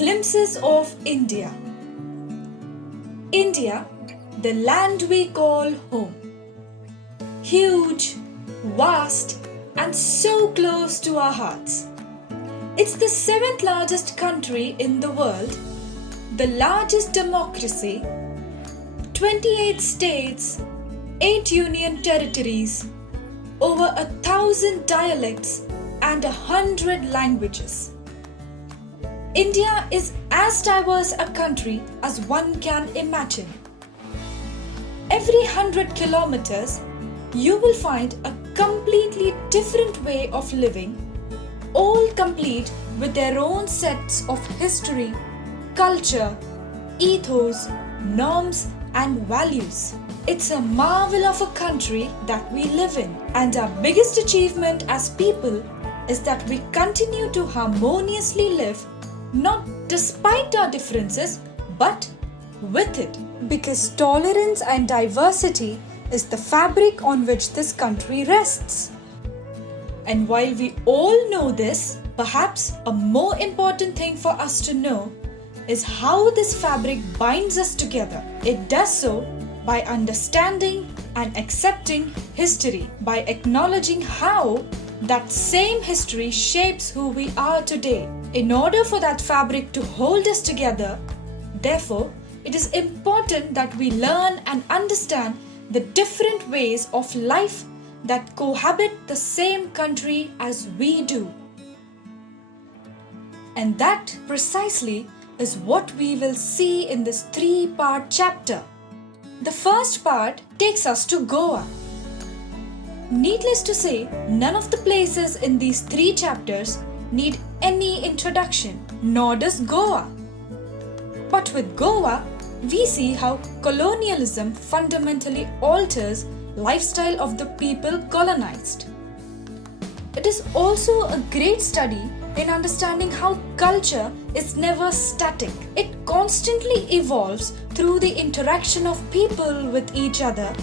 Glimpses of India. India, the land we call home. Huge, vast, and so close to our hearts. It's the 7th largest country in the world, the largest democracy, 28 states, 8 union territories, over 1,000 dialects, and 100 languages. India is as diverse a country as one can imagine. Every 100 kilometers, you will find a completely different way of living, all complete with their own sets of history, culture, ethos, norms, and values. It's a marvel of a country that we live in, and our biggest achievement as people is that we continue to harmoniously live, not despite our differences, but with it. Because tolerance and diversity is the fabric on which this country rests. And while we all know this, perhaps a more important thing for us to know is how this fabric binds us together. It does so by understanding and accepting history, by acknowledging how that same history shapes who we are today. In order for that fabric to hold us together, therefore, it is important that we learn and understand the different ways of life that cohabit the same country as we do. And that precisely is what we will see in this 3-part chapter. The first part takes us to Goa. Needless to say, none of the places in these 3 chapters need any introduction, nor does Goa. But with Goa, we see how colonialism fundamentally alters lifestyle of the people colonized. It is also a great study in understanding how culture is never static. It constantly evolves through the interaction of people with each other,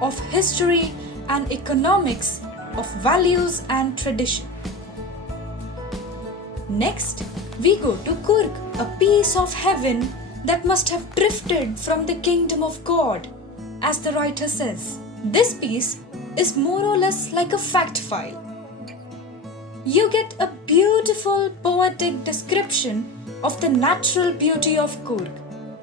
of history and economics, of values and tradition. Next, we go to Coorg, a piece of heaven that must have drifted from the kingdom of God, as the writer says. This piece is more or less like a fact file. You get a beautiful poetic description of the natural beauty of Coorg.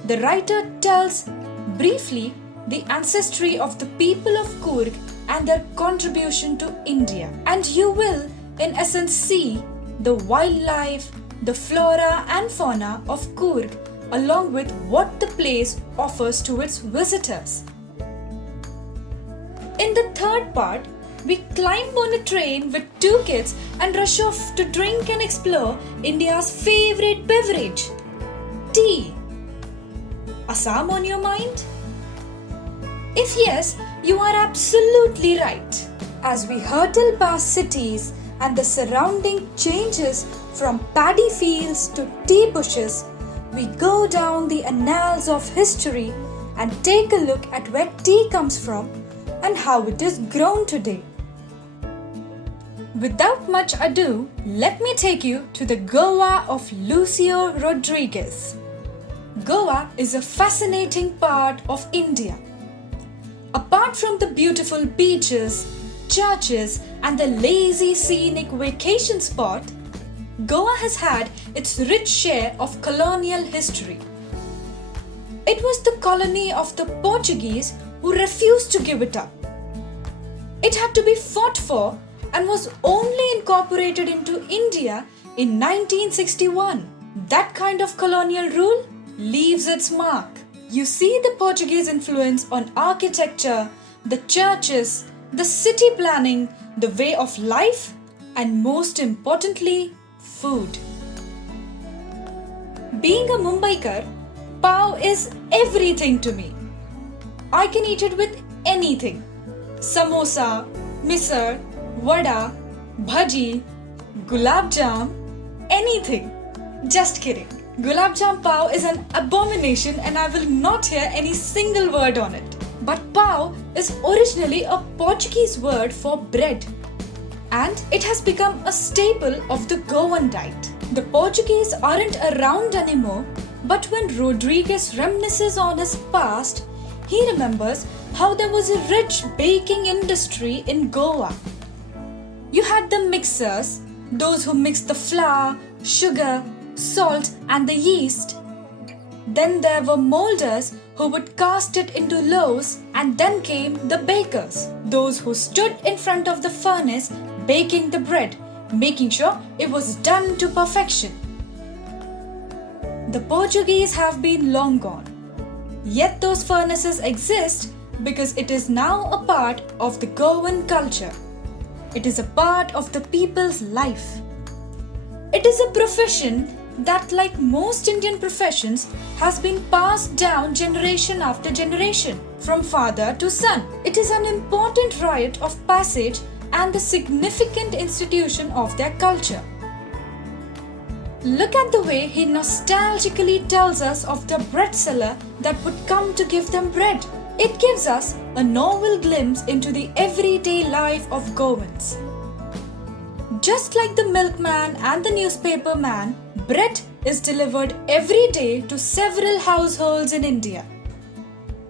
The writer tells briefly the ancestry of the people of Coorg and their contribution to India. And you will, in essence, see the wildlife, the flora and fauna of Coorg, along with what the place offers to its visitors. In the 3rd part, we climb on a train with 2 kids and rush off to drink and explore India's favorite beverage, tea. Assam on your mind? If yes, you are absolutely right. As we hurtle past cities and the surrounding changes from paddy fields to tea bushes, we go down the annals of history and take a look at where tea comes from and how it is grown today. Without much ado, let me take you to the Goa of Lucio Rodriguez. Goa is a fascinating part of India. Apart from the beautiful beaches, churches, and the lazy scenic vacation spot, Goa has had its rich share of colonial history. It was the colony of the Portuguese who refused to give it up. It had to be fought for and was only incorporated into India in 1961. That kind of colonial rule leaves its mark. You see the Portuguese influence on architecture, the churches, the city planning, the way of life, and most importantly, food. Being a Mumbaikar, pav is everything to me. I can eat it with anything. Samosa, misal, vada, bhaji, gulab jam, anything. Just kidding. Gulab jam pav is an abomination and I will not hear any single word on it. But pav is originally a Portuguese word for bread, and it has become a staple of the Goan diet. The Portuguese aren't around anymore, but when Rodrigues reminisces on his past, he remembers how there was a rich baking industry in Goa. You had the mixers, those who mixed the flour, sugar, salt and the yeast. Then there were molders who would cast it into loaves, and then came the bakers, those who stood in front of the furnace baking the bread, making sure it was done to perfection. The Portuguese have been long gone, yet those furnaces exist because it is now a part of the Goan culture. It is a part of the people's life. It is a profession that, like most Indian professions, has been passed down generation after generation, from father to son. It is an important rite of passage and a significant institution of their culture. Look at the way he nostalgically tells us of the bread seller that would come to give them bread. It gives us a novel glimpse into the everyday life of Goans. Just like the milkman and the newspaper man, bread is delivered every day to several households in India.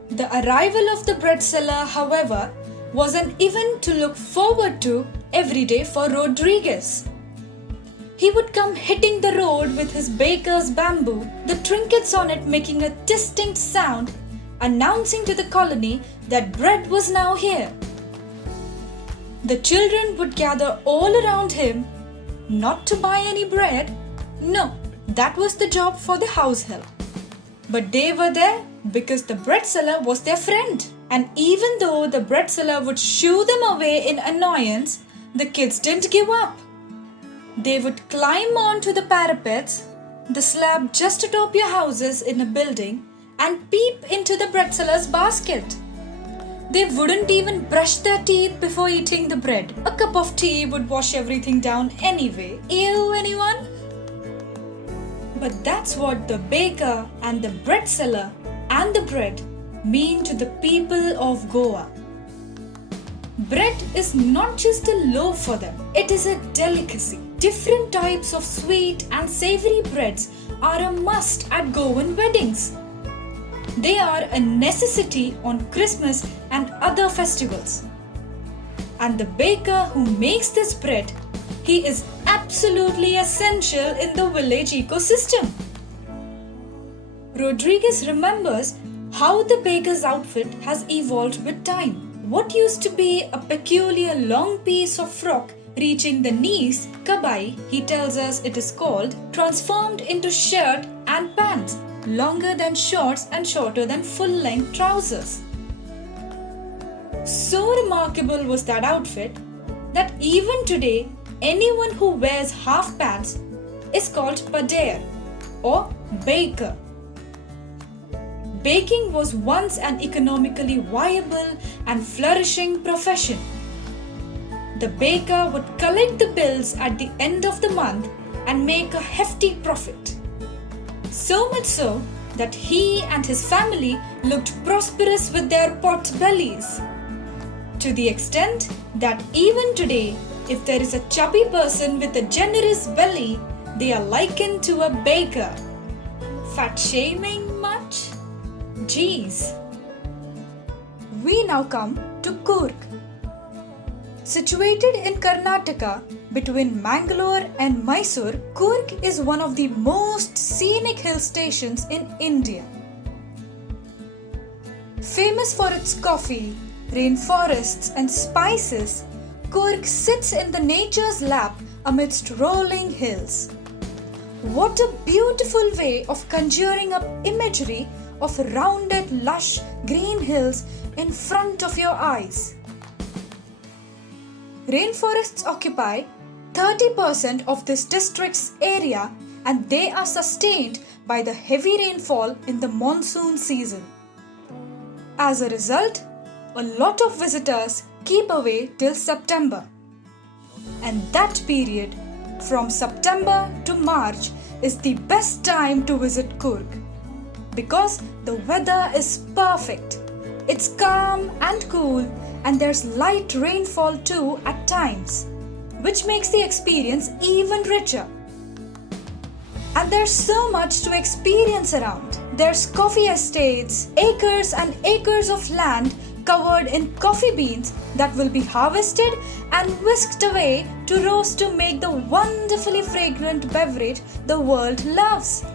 The arrival of the bread seller, however, was an event to look forward to every day for Rodrigues. He would come hitting the road with his baker's bamboo, the trinkets on it making a distinct sound, announcing to the colony that bread was now here. The children would gather all around him, not to buy any bread. No, that was the job for the house help. But they were there because the bread seller was their friend. And even though the bread seller would shoo them away in annoyance, the kids didn't give up. They would climb onto the parapets, the slab just atop your houses in a building, and peep into the bread seller's basket. They wouldn't even brush their teeth before eating the bread. A cup of tea would wash everything down anyway. Ew, anyone? But that's what the baker and the bread seller and the bread mean to the people of Goa. Bread is not just a loaf for them, it is a delicacy. Different types of sweet and savory breads are a must at Goan weddings. They are a necessity on Christmas and other festivals. And the baker who makes this bread, he is absolutely essential in the village ecosystem. Rodrigues remembers how the baker's outfit has evolved with time. What used to be a peculiar long piece of frock reaching the knees, kabai, he tells us it is called, transformed into shirt and pants, longer than shorts and shorter than full-length trousers. So remarkable was that outfit that even today, anyone who wears half pants is called pader or baker. Baking was once an economically viable and flourishing profession. The baker would collect the bills at the end of the month and make a hefty profit. So much so that he and his family looked prosperous with their pot bellies. To the extent that even today, if there is a chubby person with a generous belly, they are likened to a baker. Fat shaming much? Geez. We now come to Coorg. Situated in Karnataka between Mangalore and Mysore, Coorg is one of the most scenic hill stations in India. Famous for its coffee, rainforests and spices, Coorg sits in the nature's lap amidst rolling hills. What a beautiful way of conjuring up imagery of rounded, lush, green hills in front of your eyes. Rainforests occupy 30% of this district's area, and they are sustained by the heavy rainfall in the monsoon season. As a result, a lot of visitors keep away till September. And that period, from September to March, is the best time to visit Coorg because the weather is perfect. It's calm and cool, and there's light rainfall too at times, which makes the experience even richer. And there's so much to experience around. There's coffee estates, acres and acres of land covered in coffee beans that will be harvested and whisked away to roast to make the wonderfully fragrant beverage the world loves.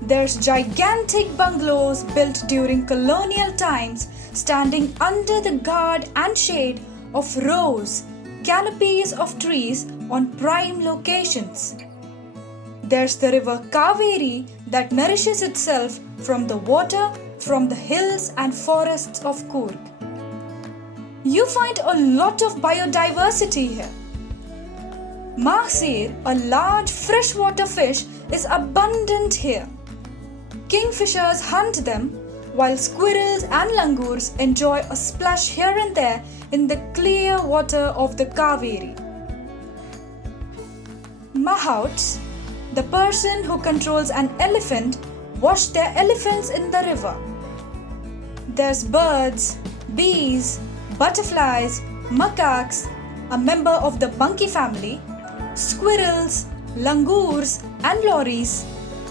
There's gigantic bungalows built during colonial times standing under the guard and shade of rows, canopies of trees on prime locations. There's the river Kaveri that nourishes itself from the water from the hills and forests of Coorg. You find a lot of biodiversity here. Mahseer, a large freshwater fish, is abundant here. Kingfishers hunt them, while squirrels and langurs enjoy a splash here and there in the clear water of the Kaveri. Mahouts, the person who controls an elephant, wash their elephants in the river. There's birds, bees, butterflies, macaques, a member of the monkey family, squirrels, langurs and lories,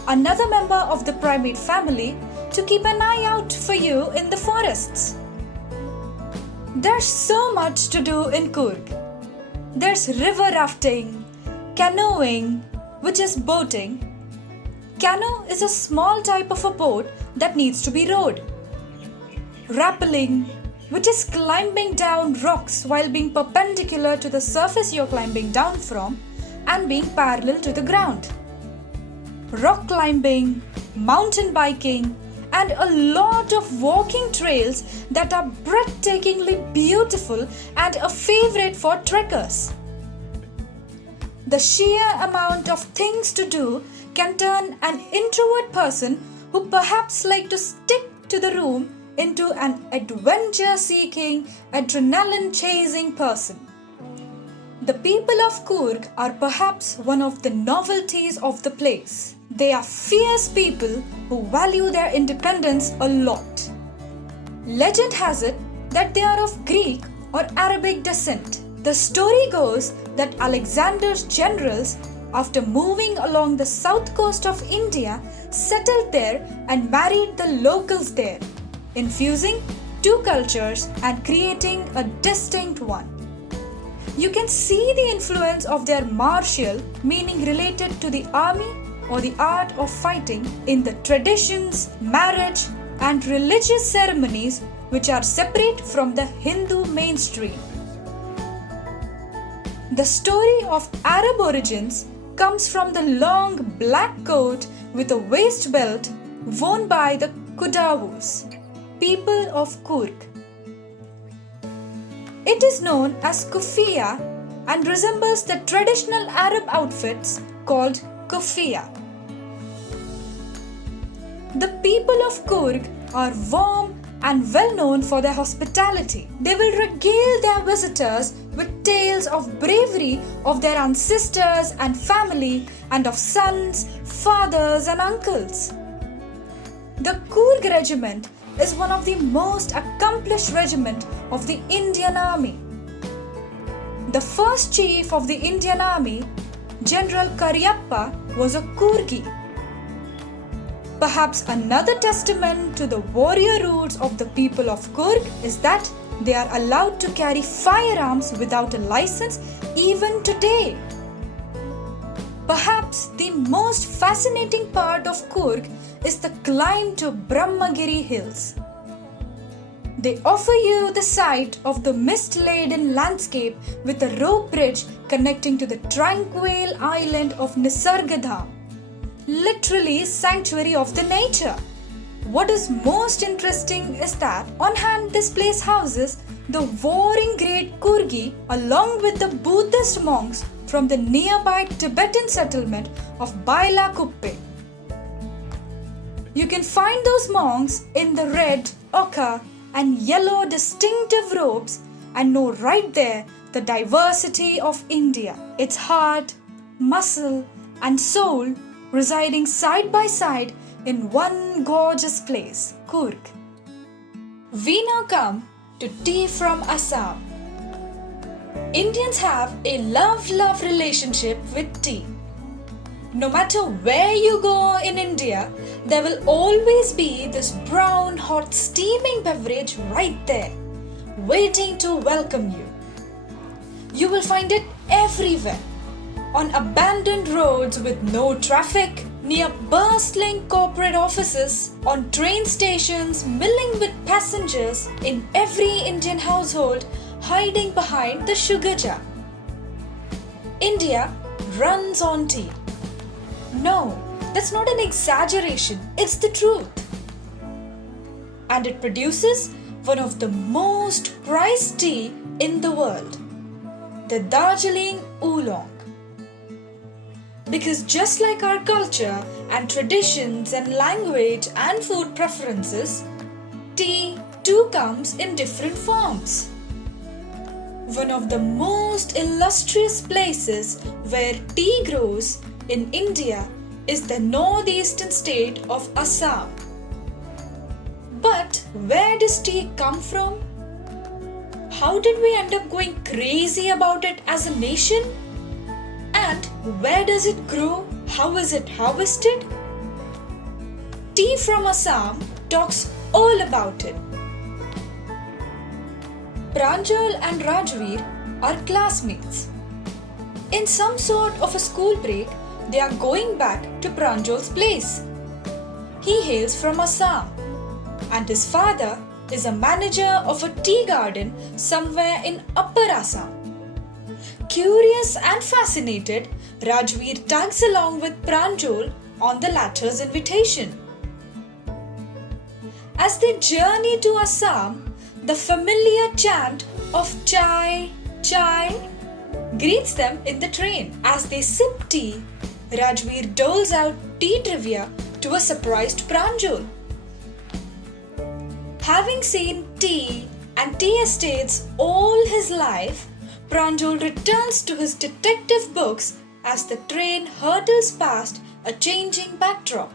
another member of the primate family, to keep an eye out for you in the forests. There's so much to do in Coorg. There's river rafting, canoeing, which is boating. Canoe is a small type of a boat that needs to be rowed. Rappelling, which is climbing down rocks while being perpendicular to the surface you're climbing down from and being parallel to the ground. Rock climbing, mountain biking, and a lot of walking trails that are breathtakingly beautiful and a favorite for trekkers. The sheer amount of things to do can turn an introvert person who perhaps like to stick to the room into an adventure-seeking, adrenaline-chasing person. The people of Coorg are perhaps one of the novelties of the place. They are fierce people who value their independence a lot. Legend has it that they are of Greek or Arabic descent. The story goes that Alexander's generals, after moving along the south coast of India, settled there and married the locals there, infusing two cultures and creating a distinct one. You can see the influence of their martial, meaning related to the army or the art of fighting, in the traditions, marriage, and religious ceremonies which are separate from the Hindu mainstream. The story of Arab origins comes from the long black coat with a waist belt worn by the Kudawus, people of Coorg. It is known as kufiya and resembles the traditional Arab outfits called kufiya. The people of Coorg are warm and well known for their hospitality. They will regale their visitors with tales of bravery of their ancestors and family and of sons, fathers and uncles. The Coorg regiment is one of the most accomplished regiments of the Indian Army. The first chief of the Indian Army, General Karyappa, was a Coorgi. Perhaps another testament to the warrior roots of the people of Coorg is that they are allowed to carry firearms without a license even today. Perhaps the most fascinating part of Coorg is the climb to Brahmagiri hills. They offer you the sight of the mist-laden landscape with a rope bridge connecting to the tranquil island of Nisargadham, literally sanctuary of the nature. What is most interesting is that on hand this place houses the warring great Coorgi along with the Buddhist monks from the nearby Tibetan settlement of Bailakuppe. You can find those monks in the red, ochre and yellow distinctive robes and know right there the diversity of India, its heart, muscle and soul residing side by side in one gorgeous place, Coorg. We now come to tea from Assam. Indians have a love-love relationship with tea. No matter where you go in India, there will always be this brown, hot, steaming beverage right there, waiting to welcome you. You will find it everywhere, on abandoned roads with no traffic, near bustling corporate offices, on train stations milling with passengers, in every Indian household hiding behind the sugar jar. India runs on tea. No, that's not an exaggeration, it's the truth. And it produces one of the most prized tea in the world, the Darjeeling Oolong. Because just like our culture and traditions and language and food preferences, tea too comes in different forms. One of the most illustrious places where tea grows in India is the northeastern state of Assam. But where does tea come from? How did we end up going crazy about it as a nation? And where does it grow? How is it harvested? Tea from Assam talks all about it. Pranjal and Rajveer are classmates. In some sort of a school break, they are going back to Pranjal's place. He hails from Assam, and his father is a manager of a tea garden somewhere in Upper Assam. Curious and fascinated, Rajveer tags along with Pranjal on the latter's invitation. As they journey to Assam, the familiar chant of chai, chai greets them in the train. As they sip tea, Rajveer doles out tea trivia to a surprised Pranjal. Having seen tea and tea estates all his life, Pranjal returns to his detective books as the train hurtles past a changing backdrop.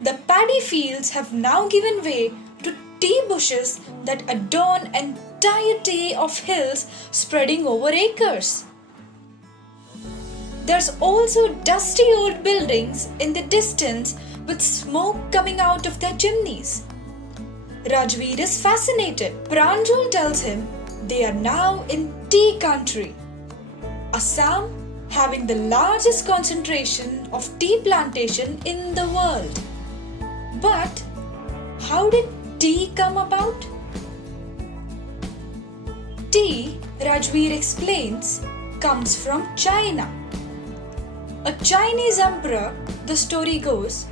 The paddy fields have now given way to tea bushes that adorn an entirety of hills spreading over acres. There's also dusty old buildings in the distance with smoke coming out of their chimneys. Rajveer is fascinated. Pranjal tells him they are now in tea country. Assam having the largest concentration of tea plantation in the world. But how did tea come about? Tea, Rajveer explains, comes from China. A Chinese emperor, the story goes,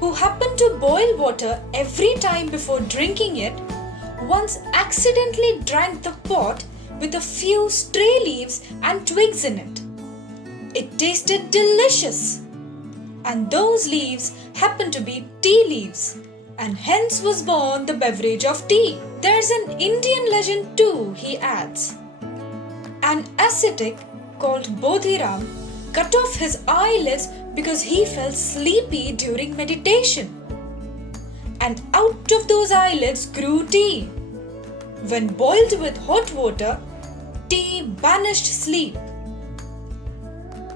who happened to boil water every time before drinking it, once accidentally drank the pot with a few stray leaves and twigs in it. It tasted delicious, and those leaves happened to be tea leaves, and hence was born the beverage of tea. There's an Indian legend too, he adds. An ascetic called Bodhiram cut off his eyelids because he felt sleepy during meditation. And out of those eyelids grew tea. When boiled with hot water, tea banished sleep.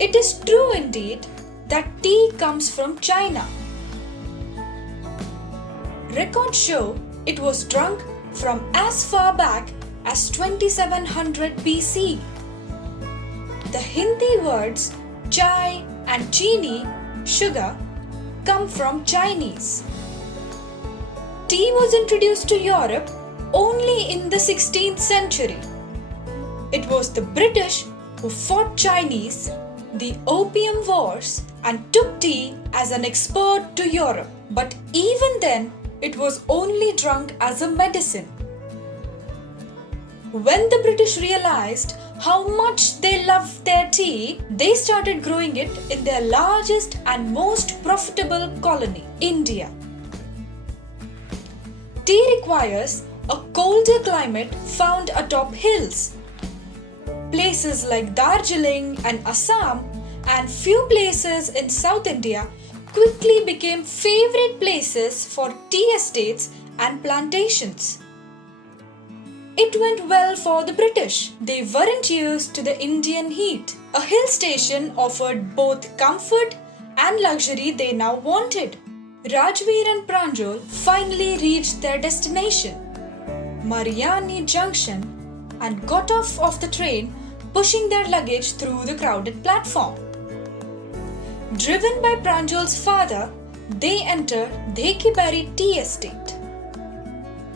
It is true indeed that tea comes from China. Records show it was drunk from as far back as 2700 BC. The Hindi words chai and chini, sugar, come from Chinese. Tea was introduced to Europe only in the 16th century. It was the British who fought Chinese, the Opium Wars, and took tea as an export to Europe. But even then, it was only drunk as a medicine. When the British realized how much they loved their tea, they started growing it in their largest and most profitable colony, India. Tea requires a colder climate found atop hills. Places like Darjeeling and Assam and few places in South India quickly became favorite places for tea estates and plantations. It went well for the British. They weren't used to the Indian heat. A hill station offered both comfort and luxury they now wanted. Rajveer and Pranjal finally reached their destination, Mariani Junction, and got off the train, pushing their luggage through the crowded platform. Driven by Pranjal's father, they enter Dhekibari Tea Estate.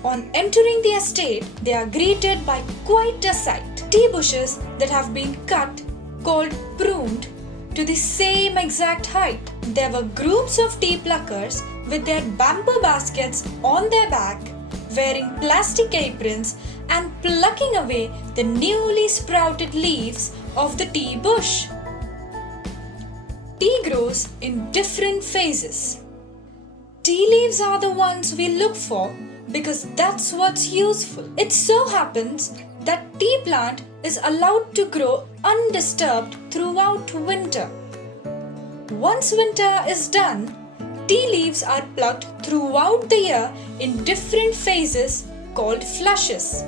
On entering the estate, they are greeted by quite a sight. Tea bushes that have been cut, called pruned, to the same exact height. There were groups of tea pluckers with their bamboo baskets on their back, wearing plastic aprons and plucking away the newly sprouted leaves of the tea bush. Tea grows in different phases. Tea leaves are the ones we look for because that's what's useful. It so happens that tea plant is allowed to grow undisturbed throughout winter. Once winter is done, tea leaves are plucked throughout the year in different phases called flushes.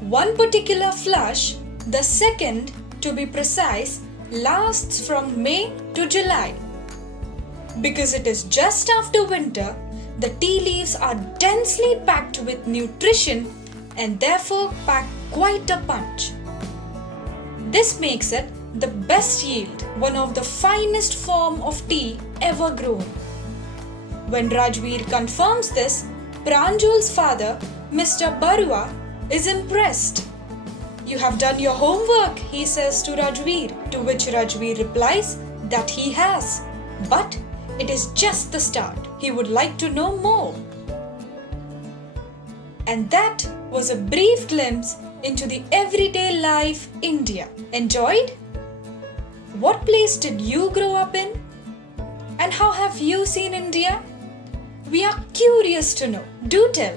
One particular flush, the second to be precise, lasts from May to July. Because it is just after winter, the tea leaves are densely packed with nutrition and therefore pack quite a punch. This makes it the best yield, one of the finest form of tea ever grown. When Rajveer confirms this, Pranjal's father, Mr. Barua, is impressed. "You have done your homework," he says to Rajveer, to which Rajveer replies that he has. But it is just the start. He would like to know more. And that was a brief glimpse into the everyday life India. Enjoyed? What place did you grow up in? And how have you seen India? We are curious to know. Do tell.